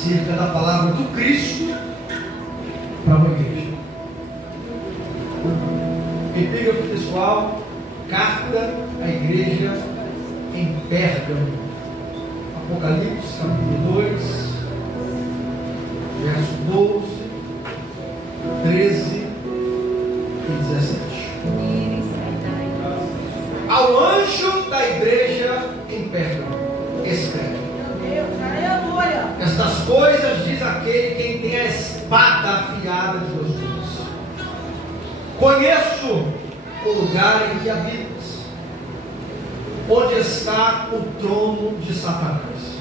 acerca da palavra do Cristo para uma igreja. Epígrafe pessoal, carta à igreja em Pérgamo, Apocalipse capítulo 2, verso 12, 13 e 17. Ao anjo da igreja em Pérgamo, escreve: estas coisas diz aquele quem tem a espada afiada de dois gumes. Conheço o lugar em que habitas, onde está o trono de Satanás,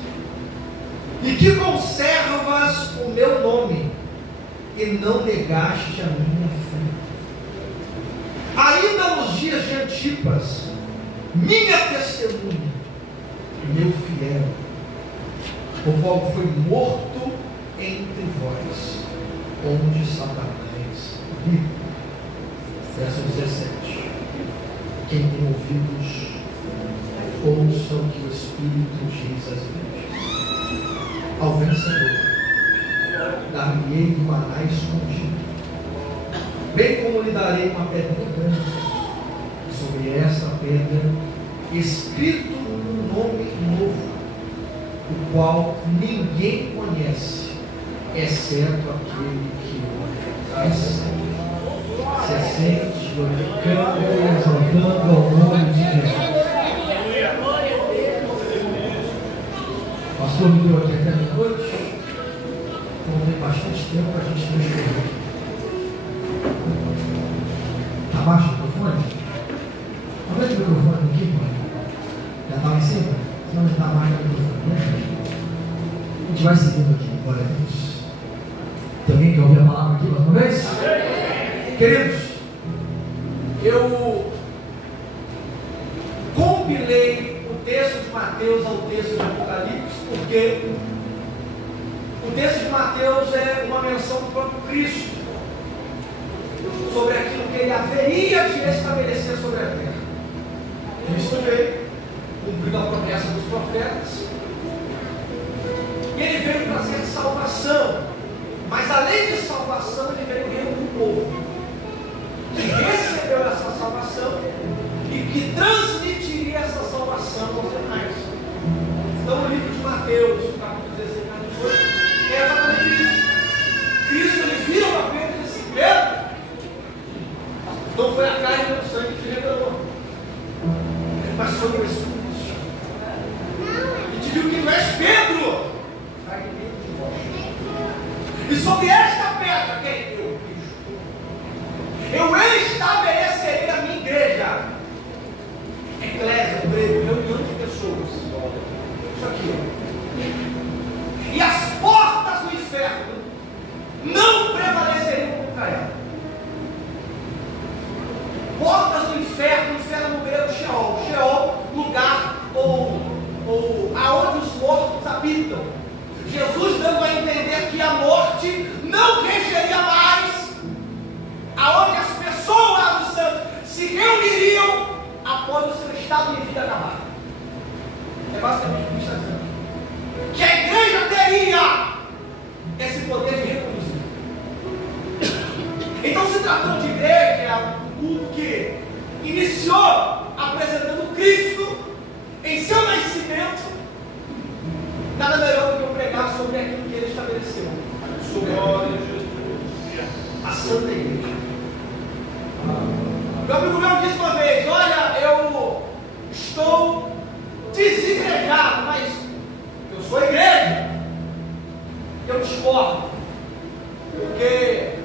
e que conservas o meu nome, e não negaste a minha fé. Ainda nos dias de Antipas, minha testemunha, meu fiel, o qual foi morto entre vós, onde Satanás habita. Verso 17. Quem tem ouvidos, ouça o que o Espírito diz às igrejas. Ao vencedor dar-lhe-ei do maná escondido, bem como lhe darei uma pedra grande, e sobre essa pedra escrito um nome novo, o qual ninguém conhece, exceto aquele que o recebe. Se assente, glorificando e exaltando ao nome de Jesus. Pastor me deu aqui até meia-noite, então tem bastante tempo para a gente não escrever. Abaixa o microfone. Aumenta o microfone aqui, pai. Já está lá em cima? Se não está mais no microfone, né? A gente vai seguindo aqui, glória a Deus. Tem alguém que ouviu a palavra aqui mais uma vez? Queridos, eu compilei o texto de Mateus ao texto de Apocalipse, porque o texto de Mateus é uma menção do próprio Cristo sobre aquilo que ele haveria de estabelecer sobre a terra. Cristo veio, cumprindo a promessa dos profetas, e ele veio trazer salvação, mas além de salvação, ele veio reunir o povo que recebeu essa salvação e que transmitiria essa salvação aos demais. Então, o livro de Mateus, capítulo 16 e 18, é exatamente isso. Cristo, ele vira para Pedro e diz assim: Pedro, não foi a carne e o sangue que te revelou, mas foi o Espírito. E te digo que tu és Pedro, sai de dentro de vós. E sobre esta pedra, quem deu? Eu estabelecerei a minha igreja. Eclésia, grego, reunião de pessoas. Isso aqui, ó. E as portas do inferno não prevaleceriam contra ela. Portas do inferno, inferno no grego, Sheol. Sheol, lugar ou aonde os mortos habitam. Jesus dando a entender que a morte não regeria mais aonde as pessoas dos santos se reuniriam após o seu estado de vida acabar. É basicamente o que está dizendo. Que a igreja teria esse poder de reproduzir. Então, se tratando de igreja, é um culto que iniciou apresentando Cristo em seu nascimento. Nada melhor do que eu pregar sobre aquilo que ele estabeleceu, sobre a Santa Igreja. Meu amigo meu disse uma vez: olha, eu estou desigregado, mas eu sou igreja. Eu discordo, porque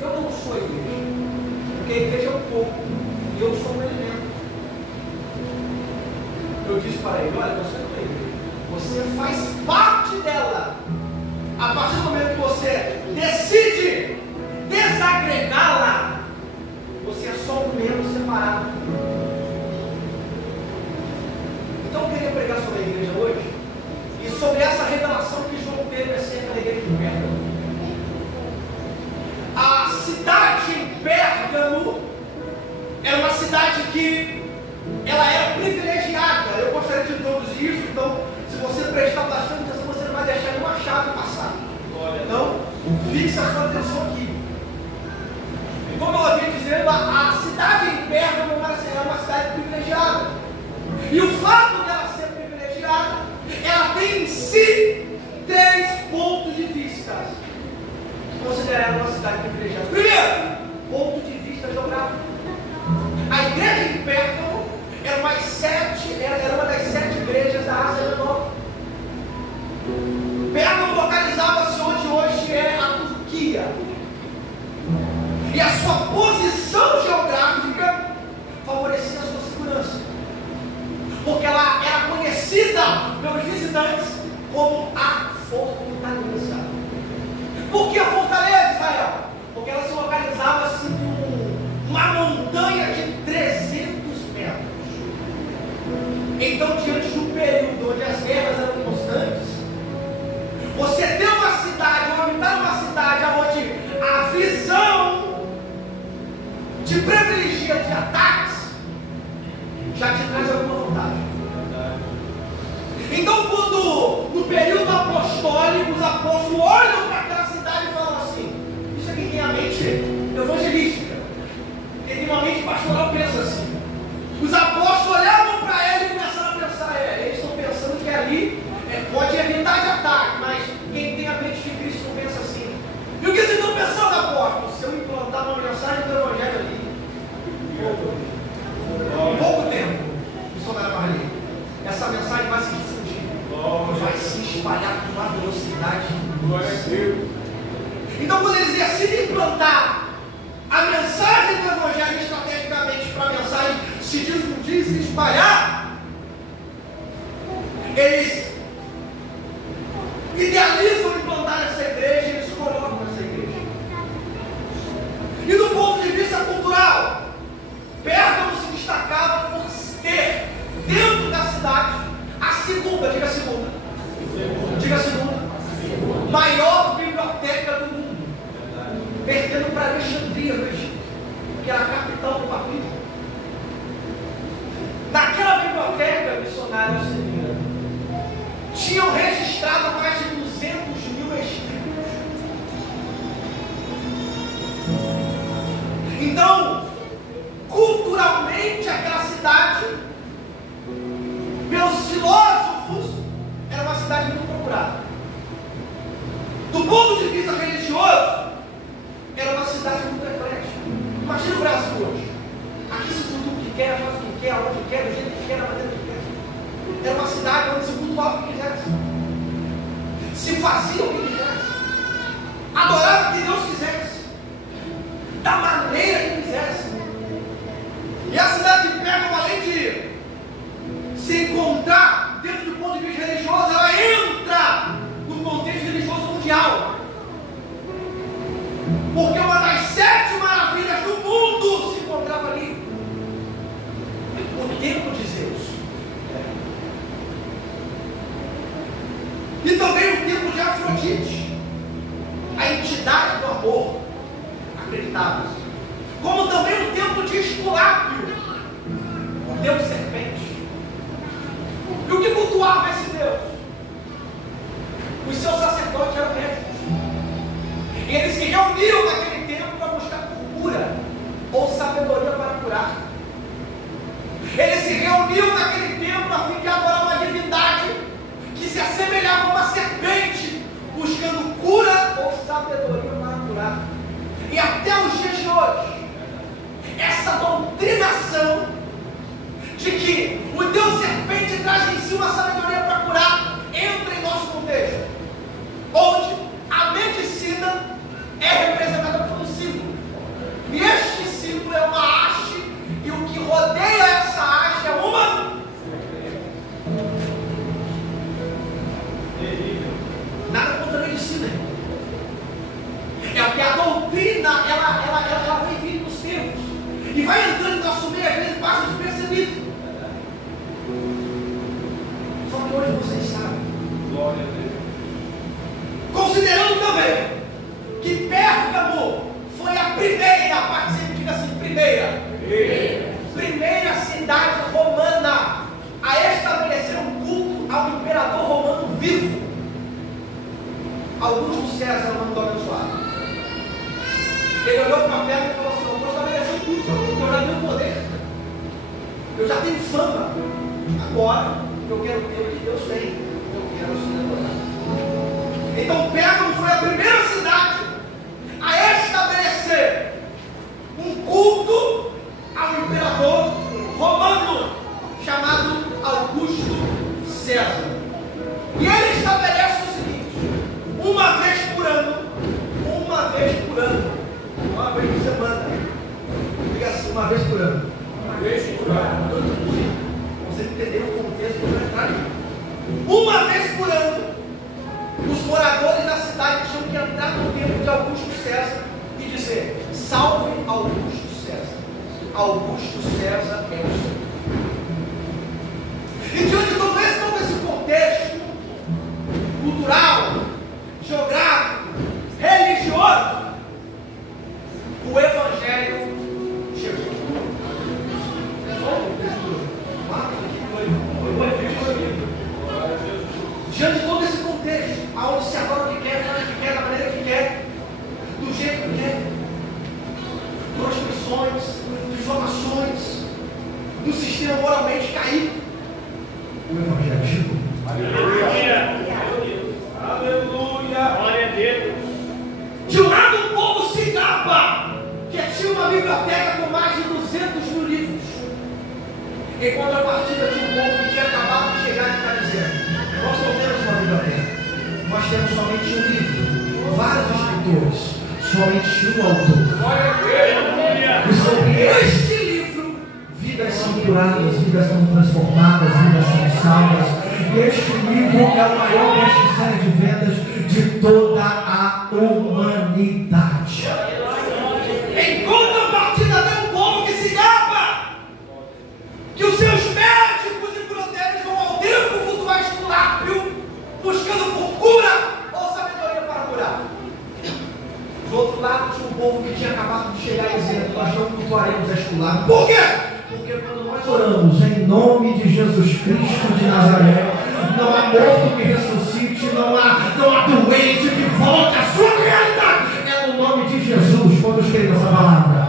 eu não sou igreja, porque a igreja é o corpo e eu sou um elemento. Eu disse para ele: olha, você não é igreja, você faz parte dela. A partir do momento que você decide desagregá-la, você é só um membro separado. Então eu queria pregar sobre a igreja hoje e sobre essa revelação que João teve acerca da igreja de Pérgamo. A cidade em Pérgamo era uma cidade que ela era privilegiada. Eu gostaria de introduzir isso, então se você prestar bastante atenção, você não vai deixar fixe a sua atenção aqui. E como eu havia dizendo, a cidade em Pérgamo é uma cidade privilegiada. E o fato dela ser privilegiada, ela tem em si 3 pontos de vista considerada uma cidade privilegiada. Primeiro, ponto de vista geográfico. A igreja em Pérgamo era uma das 7 igrejas da Ásia Menor. Pérgamo localizava-se onde hoje é a Turquia. E a sua posição geográfica favorecia a sua segurança. Porque ela era conhecida pelos visitantes como a fortaleza. Por que a fortaleza, Israel? Porque ela se localizava assim numa montanha de 300 metros. Então, diante de um período onde as guerras eram constantes, você ter uma cidade, ou habitar uma cidade onde a visão te privilegia de ataques, já te traz alguma vantagem. Então, quando no período apostólico, os apóstolos olham para aquela cidade e falam assim, isso aqui tem a mente evangelística, quem tem uma mente pastoral pensa assim. Os apóstolos olhavam para ele e começaram a pensar, eles estão pensando que ali pode evitar de ataque, mas quem tem a mente de Cristo não pensa assim. E o que vocês estão pensando, apóstolos? Se eu implantar uma mensagem do evangelho ali, em pouco tempo, missionário Marli, essa mensagem vai se difundir, vai se espalhar com uma velocidade. Glória a Deus. Então, quando eles decidem implantar a mensagem do evangelho estrategicamente para a mensagem se difundir e se espalhar, eles idealizam implantar essa igreja, eles colocam essa igreja. E do ponto de vista cultural, Pérgamo se destacava por ter dentro da cidade a segunda, maior biblioteca do mundo, pertencendo para Alexandria, no Egito, que era a capital do papiro. Naquela biblioteca, missionária auxiliar, tinham registrado mais de 200.000 escritos. Então, culturalmente, aquela cidade, pelos filósofos, era uma cidade muito procurada. Do ponto de vista religioso, era uma cidade muito eclética. Imagina o Brasil hoje. Aqui se cultua o que quer, faz o que quer, aonde quer, do jeito que quer, na maneira que quer. Era uma cidade onde se cultuava o que quisesse, se fazia o que quisesse, adorava o que Deus quisesse, da maneira que quisesse. E a cidade de Pérgamo, além de se encontrar dentro do ponto de vista religioso, ela entra no contexto religioso mundial. Porque uma das 7 maravilhas do mundo se encontrava ali. O templo de Zeus. E também o templo de Afrodite, a entidade do amor, acreditava. Como também o templo de Esculápio, o deus serpente. E o que cultuava esse Deus? Os seus sacerdotes eram médicos. E eles se reuniam naquele templo para buscar cura ou sabedoria para curar. Eles se reuniam naquele templo a fim de adorar uma divindade que se assemelhava a uma serpente, buscando cura ou sabedoria para curar. E até os dias de hoje, essa doutrinação de que o Deus serpente traz em si uma sabedoria para curar entra em nosso contexto, onde a medicina é representada por um símbolo. E este símbolo é uma haste, e o que rodeia essa haste é uma. Nada contra a medicina. É porque a doutrina, ela vem vindo dos tempos. E vai entrando no nosso meio, às vezes passa despercebido. Só que hoje vocês sabem. Glória a Deus. Considerando também que Pérgamo foi a primeira, participe, diga assim, primeira cidade romana a estabelecer um culto ao imperador romano vivo. Augusto César mandou abençoar. Ele olhou para a pedra e falou assim: eu vou estabelecer tudo, porque eu já tenho poder, eu já tenho fama. Agora eu quero ter o que Deus tem, eu quero ser adorado. Então Pérgamo foi a primeira cidade a estabelecer um culto ao imperador romano chamado Augusto César. E ele estabelece o seguinte: uma vez por ano, uma vez por semana, diga assim, uma vez por ano. Uma vez por ano. Todo dia. Você entendeu o contexto do verdade? Uma vez por ano, os moradores da cidade tinham que entrar no templo de Augusto César e dizer: salve Augusto César. Augusto César é o Senhor. E diante de todo esse contexto cultural, geográfico, religioso, o Evangelho chegou. Diante de todo esse contexto, aonde se adora o que quer, faz o que quer, da maneira que quer, do jeito que quer, prostituições, difamações, do sistema moralmente caído, o Evangelho chegou. Aleluia! Aleluia! Glória a Deus! De um lado, o povo se gaba, que tinha uma biblioteca com mais de 200 mil livros. Em contrapartida, tinha um povo que tinha acabado de chegar e está dizendo: nós não temos uma biblioteca, nós temos somente um livro, vários escritores, somente um autor. Glória a Deus! E sobre este livro, vidas são curadas, vidas são transformadas, vidas são salvas. E este livro é o maior best-seller de vendas de toda a humanidade. Em contrapartida, tem um povo que se gaba, que os seus médicos e curandeiros vão ao templo cultuar Esculápio, buscando por cura ou sabedoria para curar. Do outro lado, tinha um povo que tinha acabado de chegar e dizendo: nós não cultuaremos Esculápio. Por quê? Porque quando nós oramos em nome de Jesus Cristo de Nazaré, não há morto que ressuscite, não há doente que volte à sua realidade. É no nome de Jesus. Quando escreve essa palavra,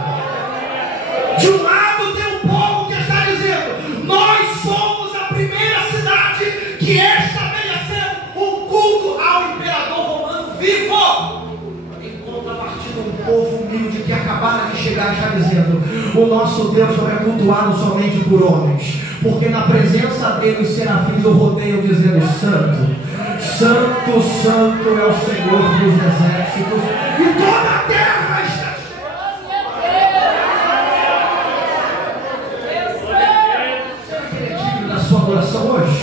de um lado tem um povo que está dizendo: nós somos a primeira cidade que estabeleceu um culto ao imperador romano vivo. Em contrapartida, um povo humilde que acabaram de chegar está dizendo: o nosso Deus não é cultuado somente por homens, porque na presença dele os serafins o rodeiam dizendo: santo, santo, santo é o Senhor dos exércitos, e toda a terra está cheia. Será que ele é digno da sua adoração hoje?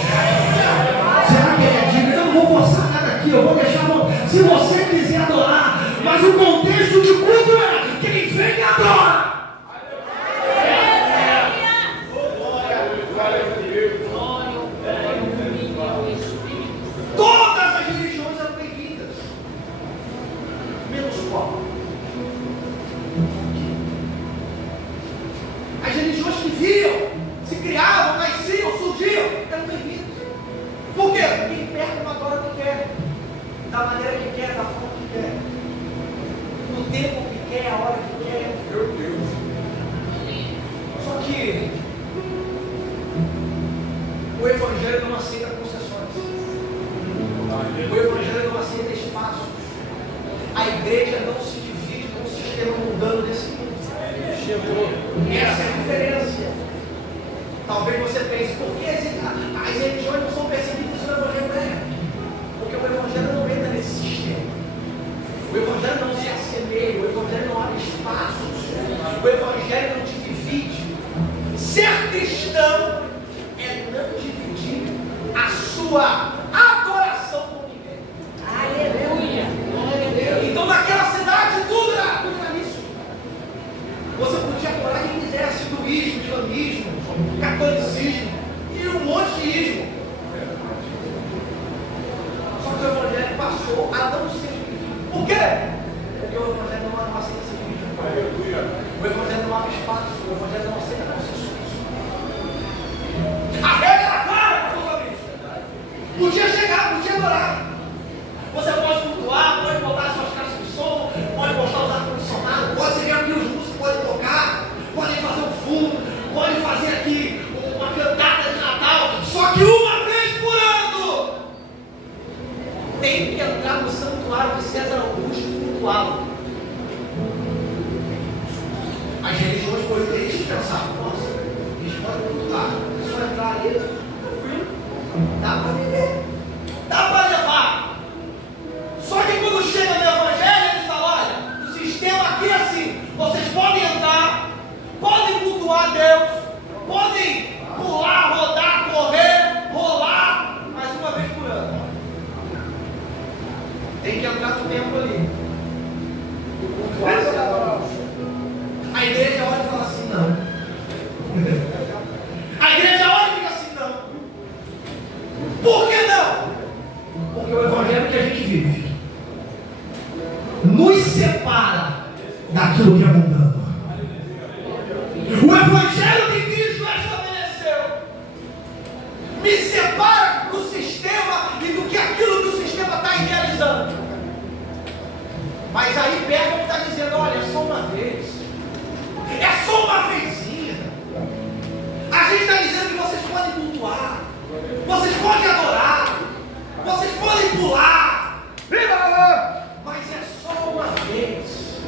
Será que ele é digno? Eu não vou forçar nada aqui, eu vou deixar, se você quiser adorar, mas o contexto de culto é quem vem e adora. Todas as religiões eram bem-vindas, menos qual? As religiões que viam, se criavam, nasciam, surgiam, eram bem-vindas. Por quê? Porque Pérgamo adora o que quer, da maneira que quer, da forma que quer, no tempo que quer, a hora que quer. Meu Deus! Só que o Evangelho não aceita concessões. O Evangelho não aceita espaços. A igreja não se divide com o sistema mundano desse mundo. Essa é a diferença. Talvez você pense: por que as religiões não são perseguidas no Evangelho? Porque o Evangelho não entra nesse sistema. O Evangelho não se assemelha. O Evangelho não abre espaços. O Evangelho não te divide. Ser cristão é não dividir a sua adoração com ninguém. Aleluia! Então naquela cidade tudo era nisso. Você podia adorar quem quisesse: hinduísmo, islamismo, catolicismo e um monte de ismo. Só que o Evangelho passou a não ser dividido. Por quê? Porque o Evangelho não aceita ser dividido. O Evangelho não abre espaço. O Evangelho não aceita concessões. A regra era clara, podia chegar, podia adorar. Você pode cultuar, pode botar suas caixas de som, pode botar os ar-condicionado, pode entrar no santuário de César Augusto e cultuá-lo. As religiões politeístas pensavam, nossa, eles podem cultuar, é só entrar ali, tranquilo, dá para viver, dá para levar. Só que quando chega no Evangelho, ele fala, olha, o sistema aqui é assim, vocês podem entrar, podem cultuar Deus, podem pular, rodar, correr, rolar, mas uma vez por ano. Tem que entrar no tempo ali. A igreja olha e fala assim, não. A igreja olha e fica assim, não. Por que não? Porque o evangelho que a gente vive nos separa daquilo que é mundano. O evangelho que Cristo estabeleceu me separa do sistema e do que aquilo que o sistema está idealizando. Mas aí Pérgamo está dizendo, olha, é só uma vez. É só uma vezinha. A gente está dizendo que vocês podem cultuar, vocês podem adorar, vocês podem pular, mas é só uma vez.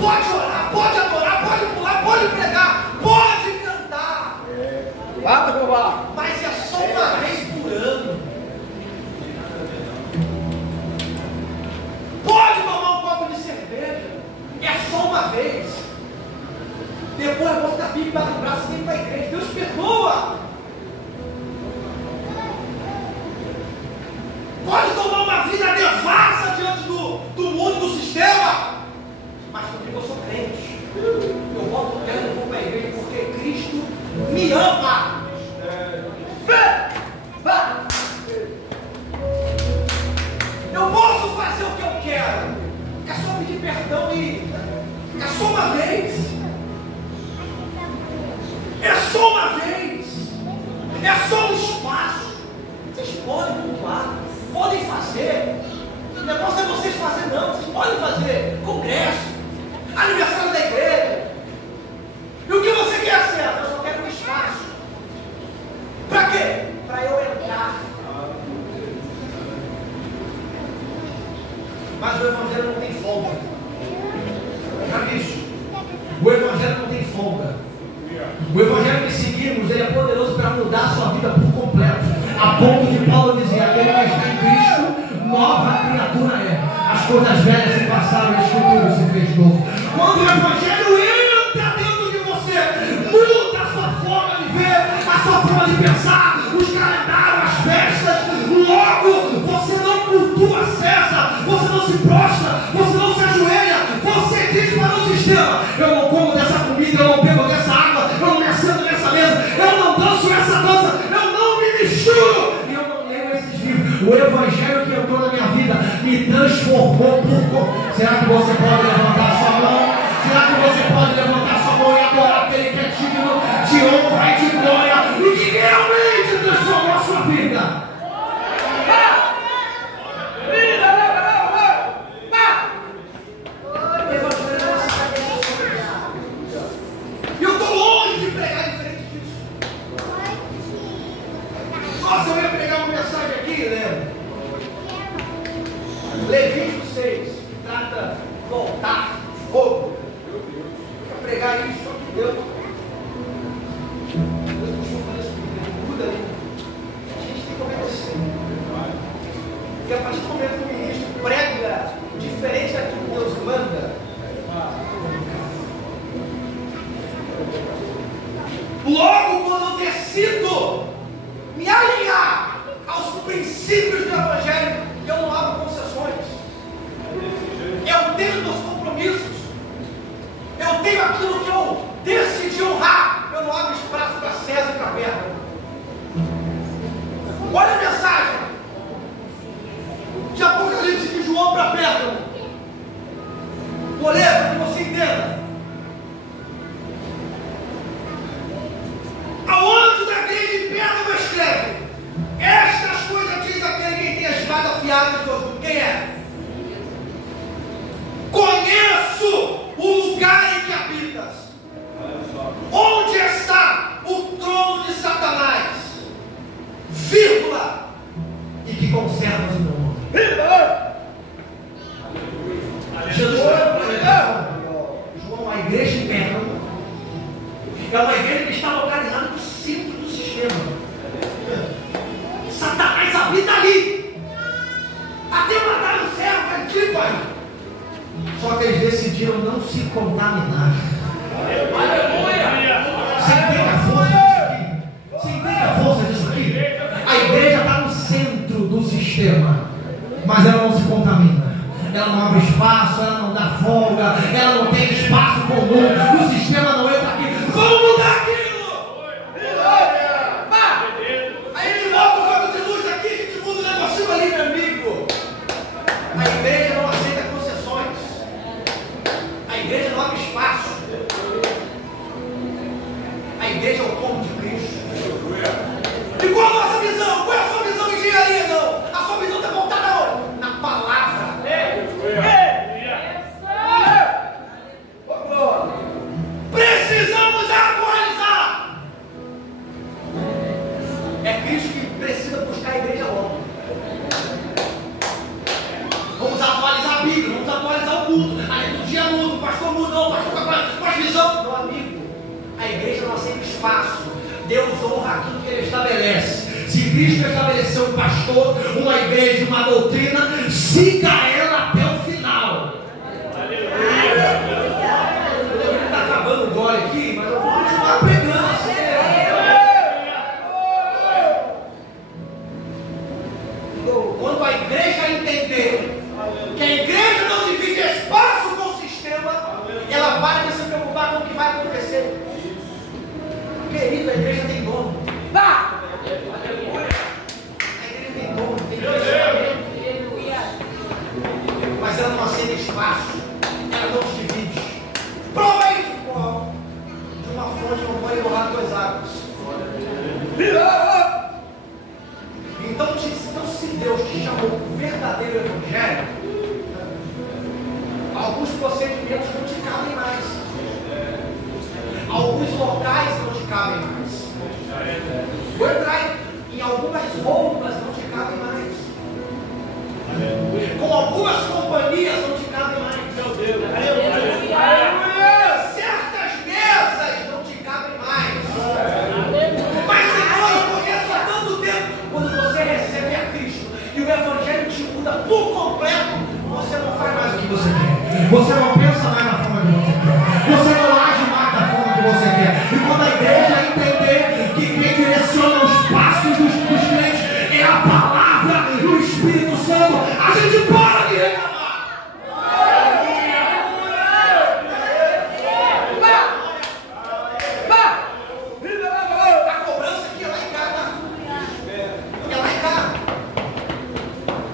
Pode orar, pode adorar, pode pular, pode pregar, pode cantar, mas é só uma vez por ano. Pode tomar um copo de cerveja, é só uma vez. Depois bota a Bíblia no braço e vem para a igreja. Deus perdoa. Pode tomar uma vida devassa diante do mundo, do sistema, mas porque eu sou crente, eu boto o terno e vou para a igreja porque Cristo me ama. Eu posso fazer o que eu quero, é só pedir perdão e é só uma vez. É só uma vez. É só um espaço. Vocês podem cultuar, podem fazer. O negócio é vocês fazer, não. Vocês podem fazer congresso, aniversário da igreja. E o que você quer ser? Eu só quero um espaço. Para quê? Para eu entrar. Mas o evangelho não tem folga. Sabe isso? O evangelho não tem folga. O evangelho que seguimos, ele é poderoso para mudar a sua vida por completo. A ponto de Paulo dizer, aquele que está em Cristo, nova criatura é. As coisas velhas se passaram, e tudo se fez novo. Quando o evangelho entra dentro de você, muda a sua forma de ver, a sua forma de pensar, os calendários, as festas. Logo, você não cultua César, você não se prostra, você não se ajoelha, você diz para o sistema, eu não como dessa comida, eu não bebo dessa água, eu não me assento nessa mesa, eu não danço essa dança, eu não me misturo e eu não leio esses livros. O evangelho que entrou na minha vida me transformou por... Será que você pode levantar sua mão? Será que você pode levantar sua mão e adorar aquele que é digno de honra e de glória e que realmente transformou a sua vida? Nossa, eu ia pregar uma mensagem aqui, Leandro. Levítico 6, que trata do altar, fogo. Eu ia pregar isso, só que Deus deixou fazer isso comigo. Muda ali. A gente tem que obedecer. Porque a partir do momento que o ministro prega diferente daquilo que Deus manda, logo quando eu decido me alinhar aos princípios do evangelho, eu não abro concessões. Eu tenho meus compromissos. Eu tenho aquilo que eu decidi honrar. Eu não abro espaço para César e para Pérgamo. Olha a mensagem de Apocalipse de João para Pérgamo. Vou ler para que você entenda. Ao anjo da igreja em Pérgamo escreve: estas coisas diz aquele que tem a espada afiada de Deus. Quem é? Conheço o lugar em que habitas, onde está o trono de Satanás, vírgula, de conservas no meu nome. Jesus João, a igreja em Pérgamo é uma igreja que está localizada no centro do sistema. Satanás habita ali. Até matar o servo aqui, pai. Só que eles decidiram não se contaminar. Você entende a força disso aqui? Você entende a força disso aqui? A igreja está no centro do sistema, mas ela não se contamina. Ela não abre espaço, ela não dá folga, ela não tem espaço comum. O sistema não entra aqui. Vamos mudar aquilo! Aí a gente volta o campo de luz aqui, a gente muda o negocinho ali, meu amigo. A igreja não aceita concessões. A igreja não abre espaço. A igreja é o corpo de Cristo. E qual a nossa visão? Qual é a sua visão de engenharia? Não. A sua visão está voltada onde? Na palavra. Precisamos atualizar. É Cristo que precisa buscar a igreja logo. Vamos atualizar a Bíblia, vamos atualizar o culto. A liturgia muda, o pastor mudou, o pastor com a visão. Meu amigo, a igreja não aceita espaço. Deus honra aquilo que Ele estabelece. Se Cristo estabeleceu um pastor, uma igreja, uma doutrina, siga ela até o final. Ele está acabando o gole aqui, mas eu vou continuar pregando assim. Quando a igreja entender que a igreja não divide espaço com o sistema, ela para de se preocupar com o que vai acontecer. Querido, a igreja tem dono. A igreja tem dono, tem crescimento. Mas ela não aceita espaço. Ela não se divide. Prova isso, pô. De uma fonte não pode borrar duas águas. Então, se Deus te chamou para o verdadeiro evangelho, alguns procedimentos não te cabem mais. Alguns locais não te cabem mais. Vou entrar em algumas roupas não te cabem mais. Com algumas companhias não te cabem mais. Meu Deus. Certas mesas não te cabem mais. Mas Senhor, eu conheço há tanto tempo. Quando você recebe a Cristo e o Evangelho te muda por completo, você não faz mais o que você quer. Você não pensa mais na forma que você quer. Você não age mais da forma que você quer. E quando a igreja entender que quem direciona os passos dos crentes é a palavra e o Espírito Santo, a gente para de reclamar. A cobrança aqui é lá em casa. É lá em casa.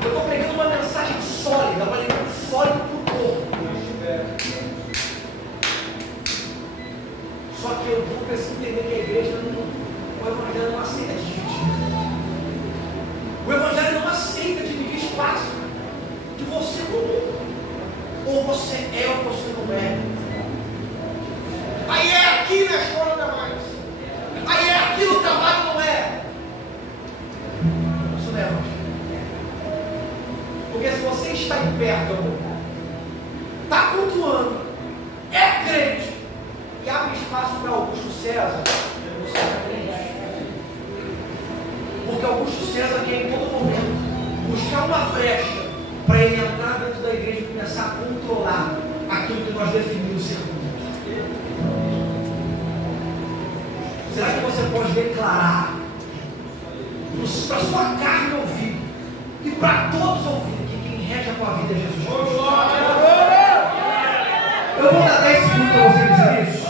Eu estou pregando uma mensagem sólida, uma mensagem sólida para o corpo. Só que eu vou precisar entender que a igreja o Evangelho não aceita dividir. O Evangelho não aceita dividir espaço de você comum. Ou você é ou você não é. Aí é aqui na escola não é mais. Aí é aqui no trabalho não é. Isso não é Evangelho. Porque se você está em Pérgamo, está cultuando, é crente, e abre espaço para Augusto César, você é crente. Porque Augusto César quer em todo momento buscar uma brecha para ele entrar dentro da igreja e começar a controlar aquilo que nós definimos ser culto. Será que você pode declarar para sua carne ouvir e para todos ouvir que quem rege a tua vida é Jesus Cristo? Eu vou dar 10 segundos para você dizer isso.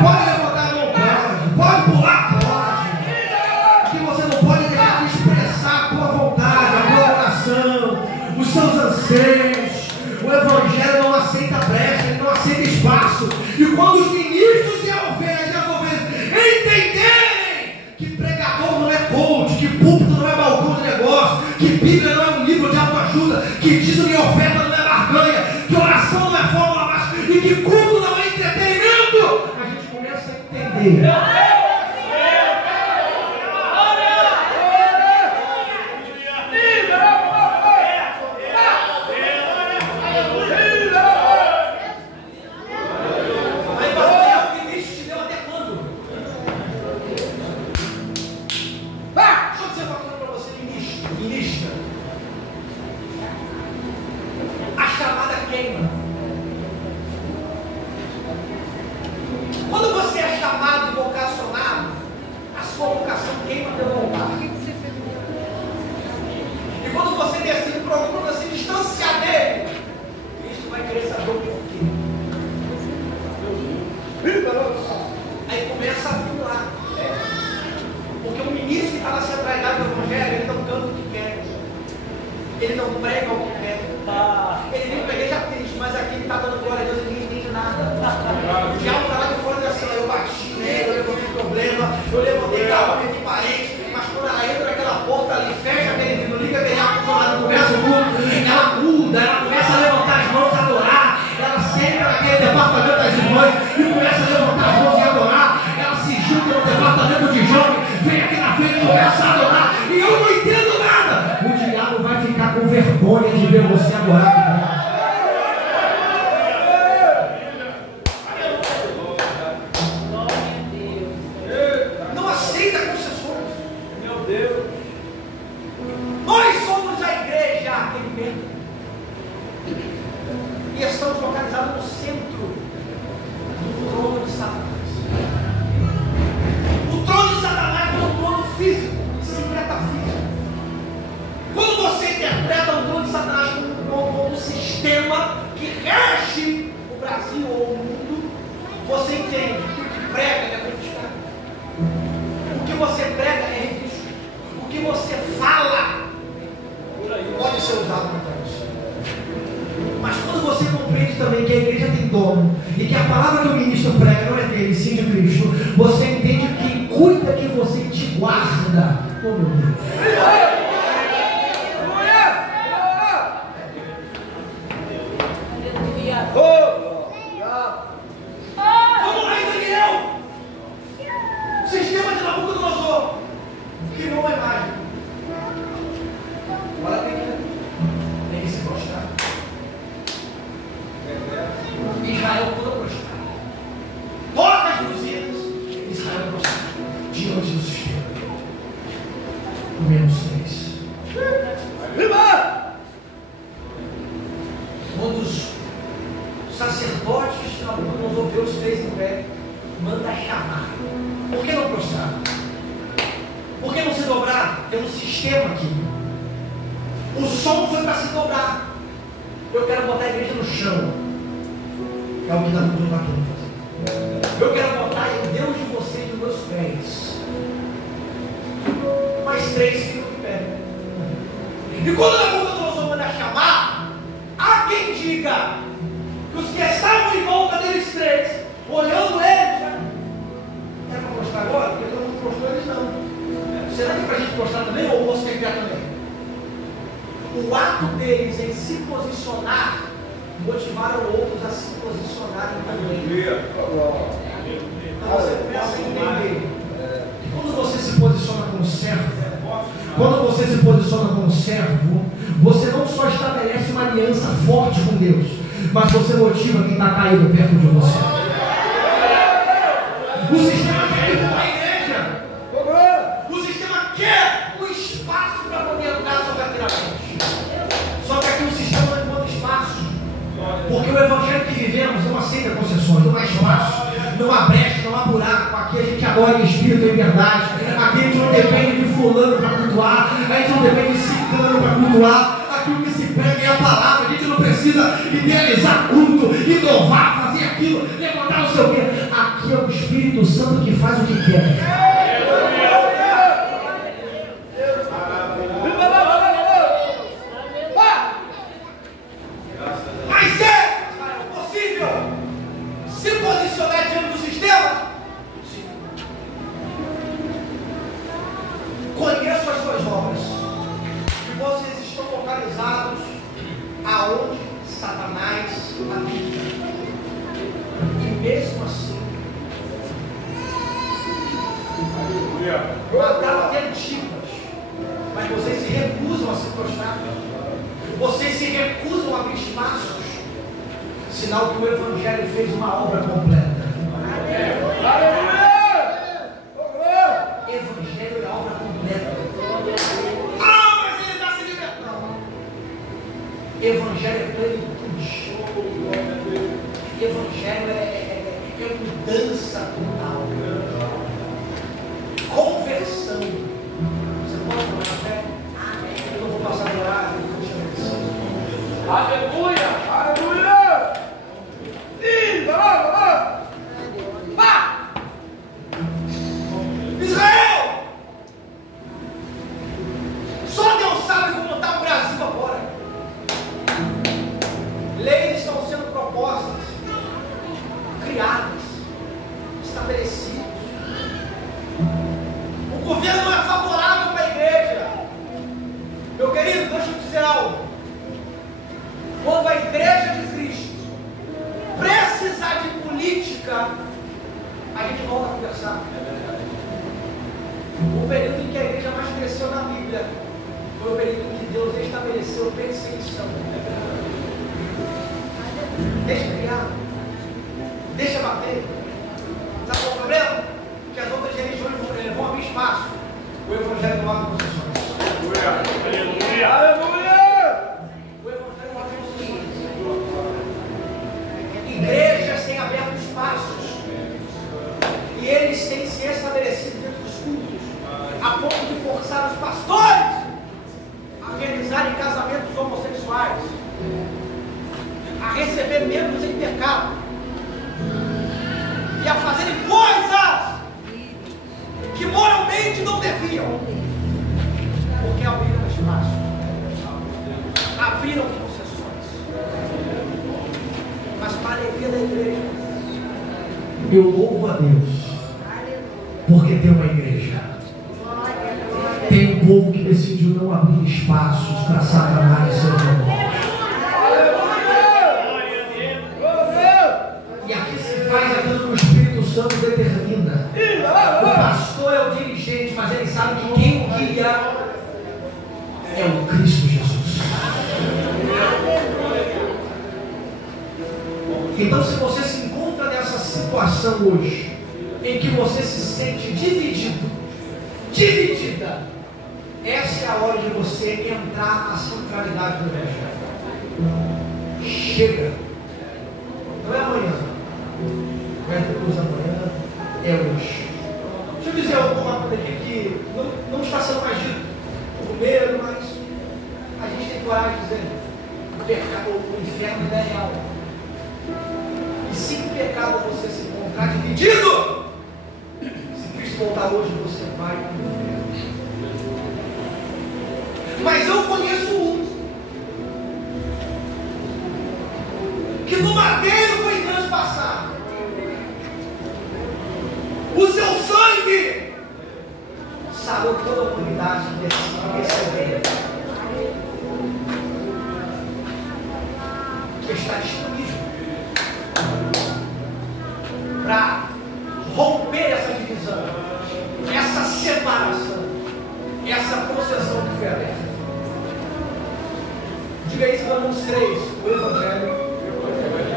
Pode levantar a mão, pode pular, pode. Que você não pode deixar de expressar a tua vontade, a tua oração, os seus anseios. O Evangelho não aceita brecha, ele não aceita espaço. E quando os ministros e as ovelhas entenderem que pregador não é coach, que púlpito não é balcão de negócio, que Bíblia não é um livro de autoajuda, que dízimo e oferta não é barganha, que oração não é fórmula mágica e que culto não é entretenimento, a gente começa a entender. angústia. A chamada queima. Quando você é chamado e vocacionado, a sua vocação queima pelo altar. E quando você decide procura se distanciar dele, Cristo vai querer saber o porquê. Aí começa a afilar. Porque o ministro que estava sendo pregado no Evangelho, ele não canta o que quer. Ele não prega o que quer. Ele vem para a igreja triste, mas aqui ele está dando glória a Deus e ninguém entende nada. O diabo está lá de fora e assim, eu bati nele, eu levantei problema, eu levantei calma de parente, mas quando ela entra naquela porta ali, fecha aquele vidro, liga aquele ar-condicionado, começa o mundo, ela muda, ela começa a levantar as mãos e adorar, ela senta naquele departamento das irmãs e começa a levantar as mãos e adorar, ela se junta no departamento de jovem, vem aqui na frente e começa a adorar, e eu não entendo nada. O diabo vai ficar com vergonha de ver você adorar. Não aceita concessões. Meu Deus. Nós somos a igreja arrependida. E estamos localizados no centro do trono de Satanás. O trono de Satanás é um trono físico, sim, metafísico. Quando você interpreta o trono de Satanás como um sistema que rege o Brasil ou o mundo, você entende que o que prega é confiscado. O que você prega é revisto. O que você fala pode ser usado contra você. Mas quando você compreende também que a igreja tem dono e que a palavra que o ministro prega não é dele, sim de Cristo, você entende que quem cuida de você e te guarda. Oh, meu Deus. Vamos lá em Daniel. Sistema de Nabucodonosor. Criou uma imagem. Agora tem que se prostrar. Israel toda prostrada. Toca as buzinas. Israel prostrada. Diante do sistema. Menos 3. Um dos sacerdotes de Nabucodonosor vê os 3 em pé, manda chamar. Por que não prostrar? Por que não se dobrar? Tem um sistema aqui. O som foi para se dobrar. Eu quero botar a igreja no chão. É o que Nabucodonosor está querendo fazer. Eu quero botar o Deus de vocês nos meus pés. Mas 3 ficam de pé. E quando Nabucodonosor manda chamar, há quem diga que os que estavam em volta deles 3, olhando eles, era para mostrar agora? Porque todo mundo mostrou eles não. Será que é para a gente mostrar também ou posso ter criado também? O ato deles em se posicionar motivaram outros a se posicionarem também. Então você começa a entender que quando você se posiciona como servo, quando você se posiciona como servo, você não só estabelece uma aliança forte com Deus, mas você motiva quem está caído perto de você. O sistema quer ir para a igreja. O sistema quer o espaço para poder andar sobrenaturalmente. Só que aqui o sistema não encontra espaço. Porque o evangelho que vivemos não aceita concessões, não há espaço, não há brecha, não há buraco. Aqui a gente adora em espírito e em verdade. Aqui a gente não depende de fulano para cultuar, a gente não depende de ciclano para cultuar. Aqui o que se prega é a palavra, a gente não precisa idealizar culto, inovar, fazer aquilo, levantar o seu quê. Aqui é o Espírito Santo que faz o que quer. Mas é possível se posicionar diante do sistema? Sim. Conheço as suas obras. E vocês estão localizados aonde Satanás habita. E mesmo assim, mataram até Antipas, mas vocês se recusam a se prostrar. Vocês se recusam a abrir espaços. Sinal que o Evangelho fez uma obra completa. Evangelho é obra completa. Ah, mas ele está se libertando. Evangelho é plenitude. Evangelho é mudança total. Conversão. Você pode falar na fé? Eu não vou passar do horário, eu vou te abençoar. Aleluia! Aleluia! Ih, vai lá! Vá! Israel! Só Deus sabe como está o Brasil agora. Leis estão sendo propostas, criadas, estabelecidas. O governo não é favorável para a igreja. Meu querido, deixa eu dizer algo. Quando a igreja de Cristo precisar de política, a gente volta a conversar. O período em que a igreja mais cresceu na Bíblia foi o período em que Deus estabeleceu perseguição. Deixa criar, deixa bater. Sabe qual é o problema? Que as outras religiões vão abrir espaço. O Evangelho não abre concessões. Aleluia! Aleluia! O Evangelho não abre concessões. Igrejas têm aberto espaços e eles têm se estabelecido dentro dos cultos a ponto de forçar os pastores a realizarem casamentos homossexuais, a receber membros em pecado e a fazerem coisas que moralmente não deviam, porque abriram espaço, abriram concessões. Mas para a alegria da igreja, eu louvo a Deus, porque tem uma igreja, tem um povo que decidiu não abrir espaços para Satanás e seus irmãos. E aqui se faz aquilo que o Espírito Santo determina. O pastor é o dirigente, mas ele sabe que quem guia é o Cristo Jesus. Então, se você se encontra nessa situação hoje, em que você se sente dividida, essa é a hora de você entrar na centralidade do Evangelho. Chega. Não é amanhã, não é depois da manhã, é hoje. Deixa eu dizer alguma coisa aqui que não está sendo mais dito por medo, mas a gente tem coragem de dizer: o pecado, o inferno ainda é real. E se em pecado você se encontrar dividido, se Cristo voltar hoje, você vai para o inferno. Mas eu conheço um que no madeiro foi transpassado. O seu sangue sarou toda a humanidade receber. Que está disponível para romper essa divisão, essa separação, essa concessão que foi aberta. Diga isso, Romanos 3, o Evangelho.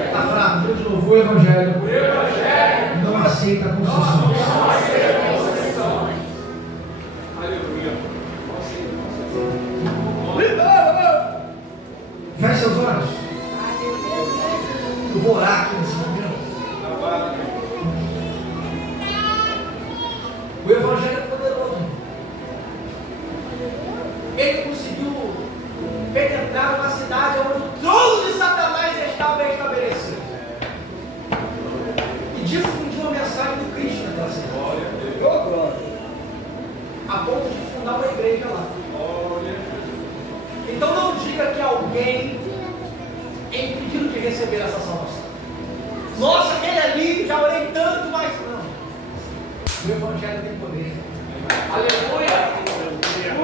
Está fraco, diga de novo, o Evangelho não aceita concessões. Aleluia! Feche seus olhos. Eu vou orar aqui nesse momento. O Evangelho é poderoso. Ele conseguiu penetrar uma cidade onde o trono de Satanás estava estabelecido e difundiu a mensagem do Cristo naquela cidade, a ponto de fundar uma igreja lá. Então não diga que alguém é impedido de receber essa salvação. Nossa, aquele ali, já orei tanto, mas não. O Evangelho tem poder. Aleluia!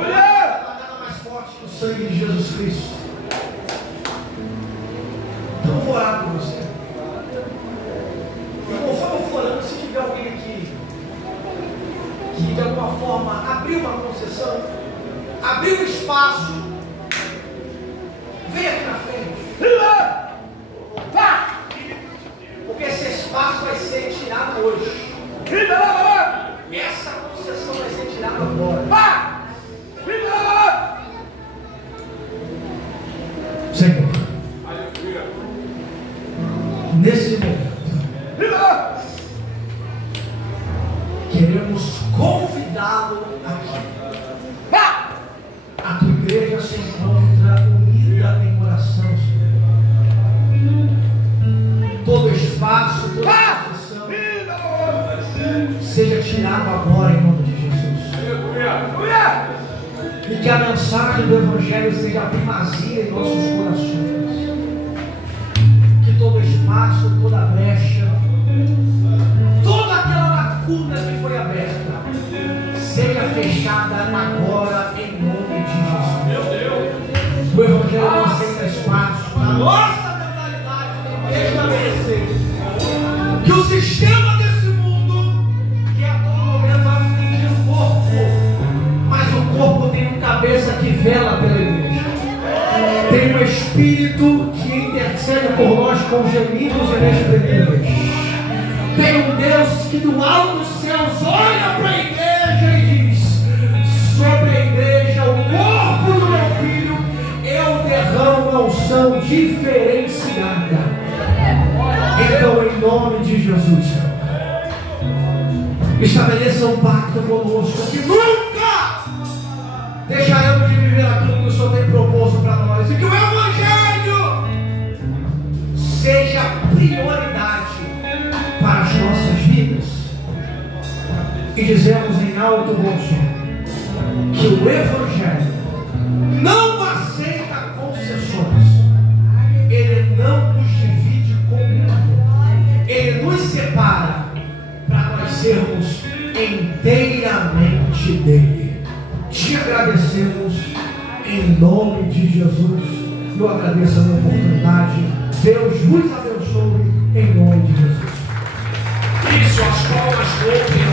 Nada mais forte que o sangue de Jesus Cristo. Então eu vou orar por você. E conforme eu for orando, se tiver alguém aqui que de alguma forma abriu uma concessão, abriu um espaço, vem aqui na frente. Vá! Porque esse espaço vai ser tirado hoje. Essa concessão vai ser tirada agora. Vá! Senhor, nesse momento, queremos convidá-lo aqui. A tua igreja se encontra unida em oração, Senhor. Todo espaço, toda posição seja tirado agora em nome de Jesus. E que a mensagem do Evangelho seja a primazia em nossos corações. Que todo espaço, toda brecha, toda aquela lacuna que foi aberta seja fechada agora em nome de Jesus. Meu Deus! O Evangelho não aceita espaço. A nossa mentalidade tem que estabelecer que o sistema desse mundo quer a todo momento afligir o corpo, mas o corpo tem uma cabeça que vela pela igreja. Tem um Espírito que intercede por nós com gemidos inexprimíveis. Tem um Deus que do alto dos céus olha para a igreja e diz: sobre a igreja, o corpo do meu filho, eu derramo uma unção diferenciada. Então, em nome de Jesus, estabeleça um pacto conosco que nunca deixaremos de viver aquilo que o Senhor tem proposto para nós, e que o Evangelho seja prioridade para as nossas vidas. E dizemos em alto bom som que o Evangelho não aceita concessões. Ele não nos divide comunhão. Ele nos separa para nós sermos inteiramente dele. Te agradecemos em nome de Jesus. Eu agradeço a minha oportunidade. Deus vos abençoe em nome de Jesus. Isso, as palmas do outro.